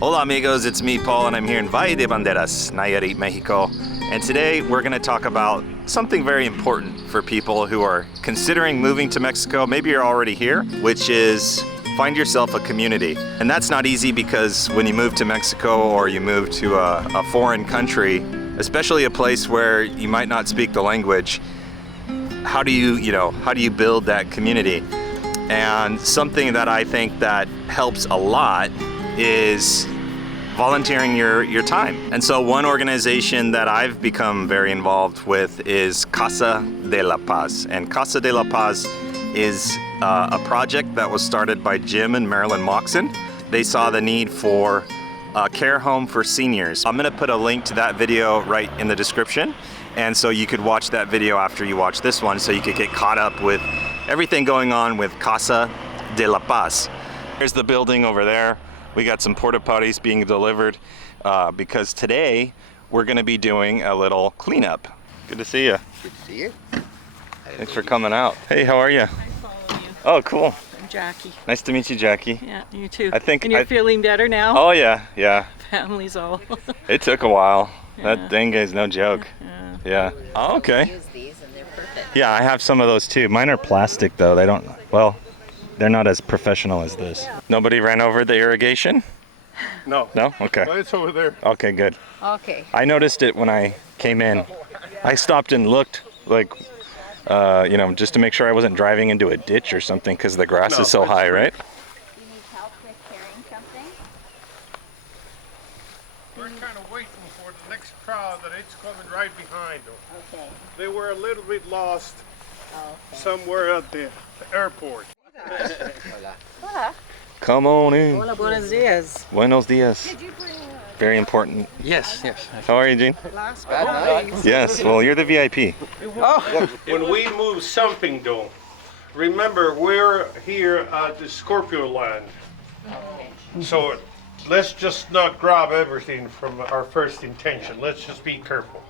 Hola amigos, it's me Paul and I'm here in Valle de Banderas, Nayarit, Mexico. And today we're going to talk about something very important for people who are considering moving to Mexico. Maybe you're already here, which is find yourself a community. And that's not easy because when you move to Mexico or you move to a foreign country, especially a place where you might not speak the language, how do you build that community? And something that I think that helps a lot is volunteering your time. And so one organization that I've become very involved with is Casa de la Paz. And Casa de la Paz is a project that was started by Jim and Marilyn Moxon. They saw the need for a care home for seniors. I'm gonna put a link to that video right in the description. And so you could watch that video after you watch this one so you could get caught up with everything going on with Casa de la Paz. Here's the building over there. We got some porta potties being delivered because today we're gonna be doing a little cleanup. Good to see you. Good to see you. Thanks for coming out. Hey, how are you? I follow you. Oh, cool. I'm Jackie. Nice to meet you, Jackie. Yeah, you too. I think and you're feeling better now? Oh yeah. Family's all. It took a while. Yeah. That dengue is no joke. Yeah. Oh, okay. Use these and they're perfect. Yeah, I have some of those too. Mine are plastic though. They're not as professional as this. Nobody ran over the irrigation? No. No? Okay. No, it's over there. Okay, good. Okay. I noticed it when I came in. I stopped and looked just to make sure I wasn't driving into a ditch or something because the grass is so high, right? Do you need help with carrying something? We're kind of waiting for the next crowd that it's coming right behind them. Okay. They were a little bit lost Okay. somewhere at the airport. Hola. Come on in. Hola, buenos dias. Buenos dias. Very important. Yes. How are you, Gene? Bad night. Yes, well, you're the VIP. When we move something though, remember we're here at the Scorpio land. So let's just not grab everything from our first intention. Let's just be careful.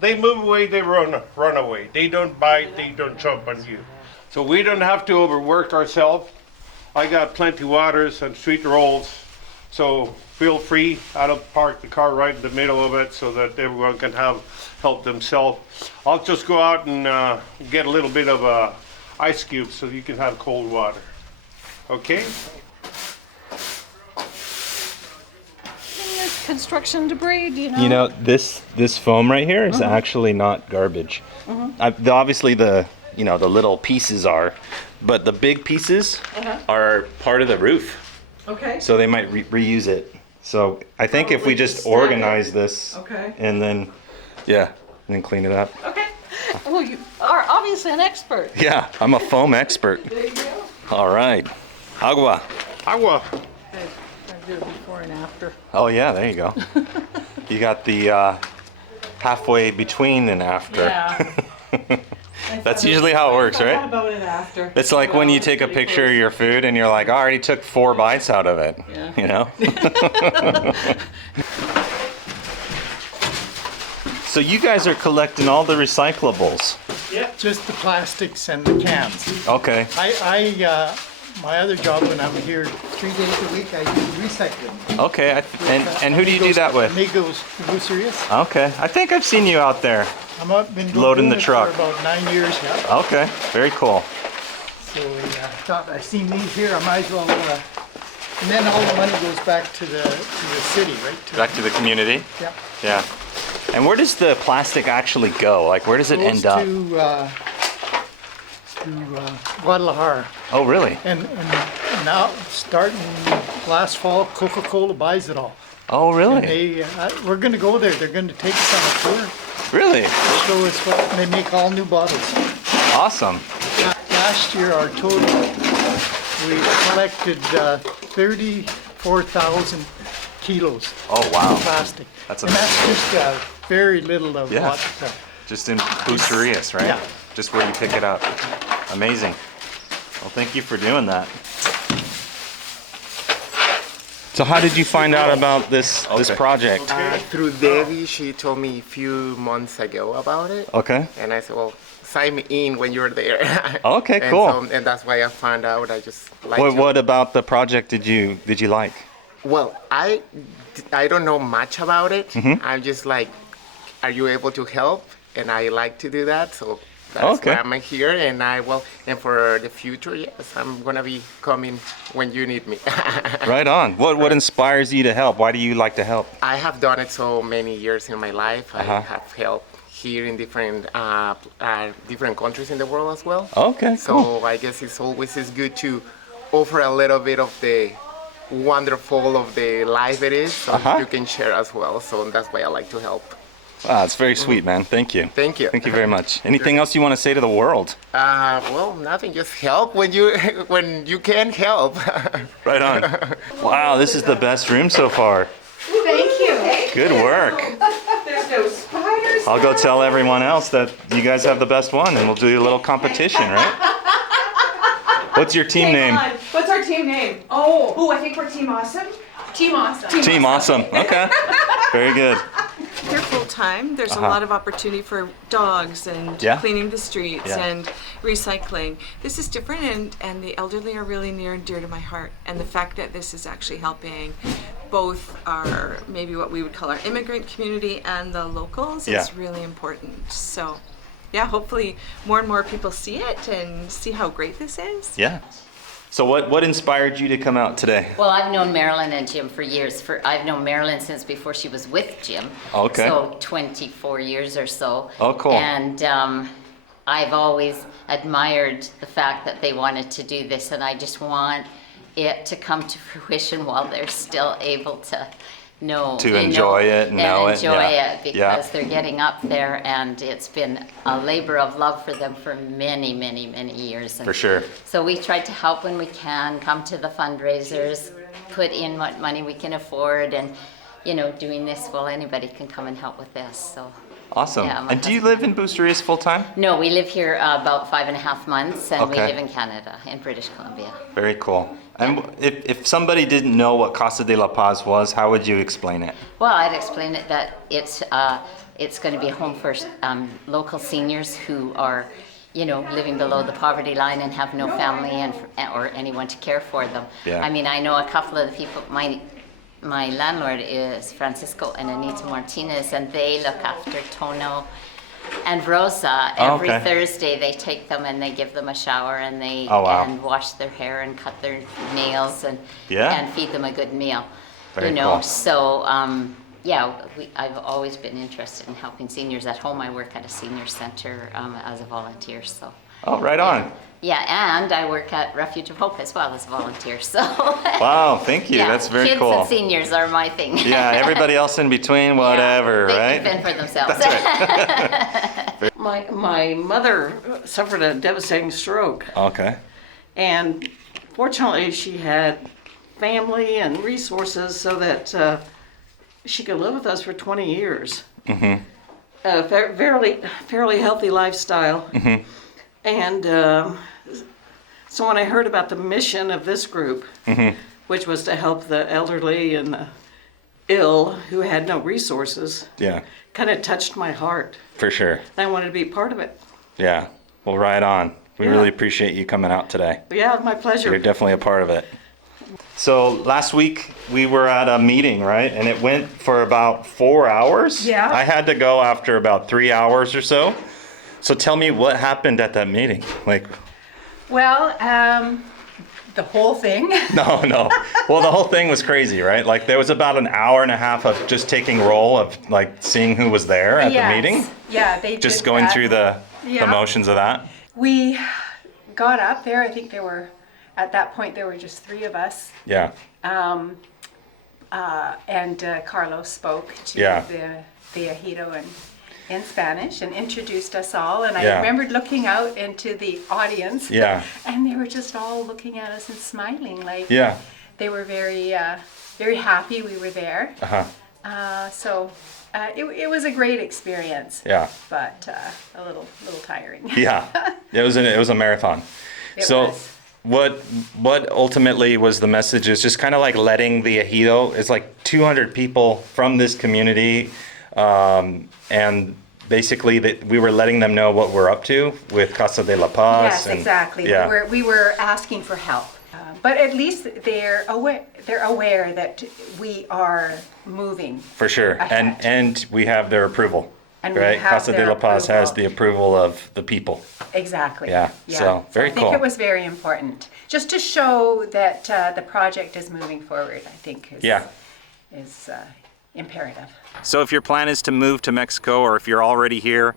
They move away, they run away. They don't bite, they don't jump on you. So we don't have to overwork ourselves. I got plenty waters and sweet rolls. So feel free, I'll park the car right in the middle of it so that everyone can help themselves. I'll just go out and get a little bit of ice cube so you can have cold water. Okay? Construction debris, do you know? You know, this foam right here is actually not garbage. Obviously the little pieces are, but the big pieces are part of the roof. Okay. So they might reuse it. So I think if we just organize this and then, and then clean it up. Okay. Well, you are obviously an expert. Yeah, I'm a foam expert. There you go. All right. Agua. Agua. I do before and after. Oh yeah, there you go. You got the halfway between and after. Yeah. That's usually how it works, I thought right? about it after. It's like when you take a picture of your food and you're like, I already took 4 bites out of it. Yeah. You know? So you guys are collecting all the recyclables. Yeah, just the plastics and the cans. Okay. My other job when I'm here 3 days a week, I do recycling. Okay. And who do you do that with? Amigos Serious. Okay. I think I've seen you out there. I've been Loading doing the it truck. for about 9 years now. Okay. Very cool. So I thought I seen these here, I might as well. And then all the money goes back to the city, right? Back to the community. Yeah. Yeah. And where does the plastic actually go? Like, where does it end up? To Guadalajara. Oh, really? And now, starting last fall, Coca-Cola buys it all. Oh, really? And we're going to go there. They're going to take us on a tour. Really? Show us what they make all new bottles. Awesome. Last year, our total, we collected 34,000 kilos Oh, wow. of plastic. That's and that's just very little of Yeah. what. Just in Bucerias, right? Yeah. Just where you pick it up. Amazing. Well, thank you for doing that. So how did you find out about this project? Through Devi, she told me a few months ago about it. Okay. And I said, well, sign me in when you're there. Okay, and cool. So, and that's why I found out. I just like What about the project did you like? Well, I don't know much about it. Mm-hmm. I'm just like, are you able to help? And I like to do that, so that's Okay. why I'm here. And and for the future, yes, I'm gonna be coming when you need me. Right on. What inspires you to help? Why do you like to help? I have done it so many years in my life. I have helped here in different countries in the world as well. Okay, So cool. I guess it's always is good to offer a little bit of the wonderful of the life it is, so you can share as well. So that's why I like to help. Wow, it's very sweet, man. Thank you. Thank you. Thank you very much. Anything else you want to say to the world? Well, nothing. Just help when you can help. Right on. Wow, this is the best room so far. Thank you. Good work. There's no spiders. I'll go tell everyone else that you guys have the best one, and we'll do a little competition, right? What's your team name? What's our team name? Oh, I think we're Team Awesome. Team Awesome. Team Awesome. Okay. Very good. Here full time, there's a lot of opportunity for dogs and Yeah. cleaning the streets Yeah. and recycling. This is different, and the elderly are really near and dear to my heart. And the fact that this is actually helping both our, maybe what we would call our immigrant community and the locals Yeah. is really important. So yeah, hopefully more and more people see it and see how great this is. Yeah. So what inspired you to come out today? Well, I've known Marilyn and Jim for years. I've known Marilyn since before she was with Jim. Okay. So 24 years or so. Oh, cool. And I've always admired the fact that they wanted to do this, and I just want it to come to fruition while they're still able to enjoy it and know it. enjoy Yeah. it, because Yeah. they're getting up there, and it's been a labor of love for them for many, many, many years. And For sure. so we try to help when we can, come to the fundraisers, put in what money we can afford, and doing this, well, anybody can come and help with this. So Awesome. Yeah, my And do you live in Busta Areas full time? no, we live here about 5.5 months, and we Okay. live in Canada, in British Columbia. Very cool. And if somebody didn't know what Casa de la Paz was, how would you explain it? Well, I'd explain it that it's going to be a home for local seniors who are, living below the poverty line and have no family or anyone to care for them. Yeah. I mean, I know a couple of the people. My landlord is Francisco and Anita Martinez, and they look after Tono and Rosa. Every okay. Thursday they take them and they give them a shower, and they Oh, wow. and wash their hair and cut their nails and Yeah. and feed them a good meal. Very cool. So I've always been interested in helping seniors at home. I work at a senior center as a volunteer. So Oh, right on. yeah, and I work at Refuge of Hope as well as a volunteer. So Wow, thank you. yeah, That's very kids cool. and seniors are my thing. Yeah, everybody else in between, whatever, they right? can fend for themselves. My mother suffered a devastating stroke, Okay. and fortunately she had family and resources so that she could live with us for 20 years. Mm-hmm. Fairly healthy lifestyle. Mm-hmm. And so when I heard about the mission of this group, which was to help the elderly and the ill who had no resources, Yeah, kind of touched my heart. for sure. And I wanted to be part of it. Yeah. Well, right on. We Yeah. really appreciate you coming out today. But yeah, my pleasure. You're definitely a part of it. So last week we were at a meeting, right? And it went for about 4 hours. Yeah. I had to go after about 3 hours or so. So tell me what happened at that meeting. Like, Well, the whole thing. no. Well, the whole thing was crazy, right? Like there was about an hour and a half of just taking roll of like seeing who was there at Yes. the meeting. Yeah, they Just did going that. through the Yeah. motions of that. We got up there. I think at that point there were just 3 of us. Yeah. And Carlos spoke to Yeah. the Ejido in Spanish and introduced us all. And I Yeah. remembered looking out into the audience. Yeah. And they were just all looking at us and smiling. Like Yeah. they were very, very happy we were there. Uh-huh. So it was a great experience. Yeah. But a little tiring. Yeah. It was a marathon. It So was. what ultimately was the message is just kind of like letting the Ejido, it's like 200 people from this community, and basically that we were letting them know what we're up to with Casa de la Paz. Yes, and- exactly. Yeah. We were asking for help. but at least they're aware that we are moving. For sure. ahead. And we have their approval. And we right? have Casa de their la Paz has approval. the approval of the people. Exactly. Yeah, so very I think cool. it was very important, just to show that the project is moving forward. I think is imperative. So if your plan is to move to Mexico, or if you're already here,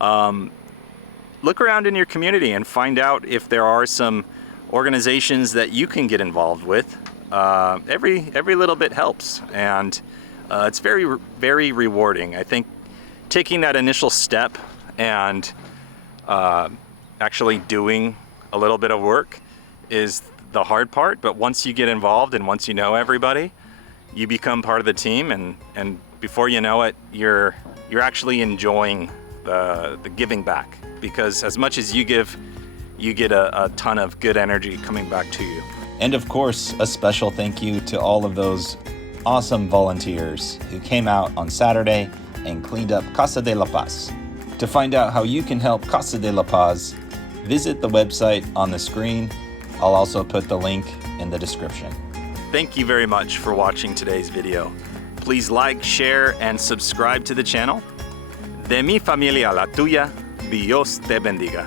look around in your community and find out if there are some organizations that you can get involved with. Every little bit helps, and it's very, very rewarding. I think taking that initial step and actually doing a little bit of work is the hard part, but once you get involved and once you know everybody, you become part of the team, and before you know it, you're actually enjoying the giving back, because as much as you give, you get a ton of good energy coming back to you. And of course, a special thank you to all of those awesome volunteers who came out on Saturday and cleaned up Casa de la Paz. To find out how you can help Casa de la Paz, visit the website on the screen. I'll also put the link in the description. Thank you very much for watching today's video. Please like, share, and subscribe to the channel. De mi familia a la tuya, Dios te bendiga.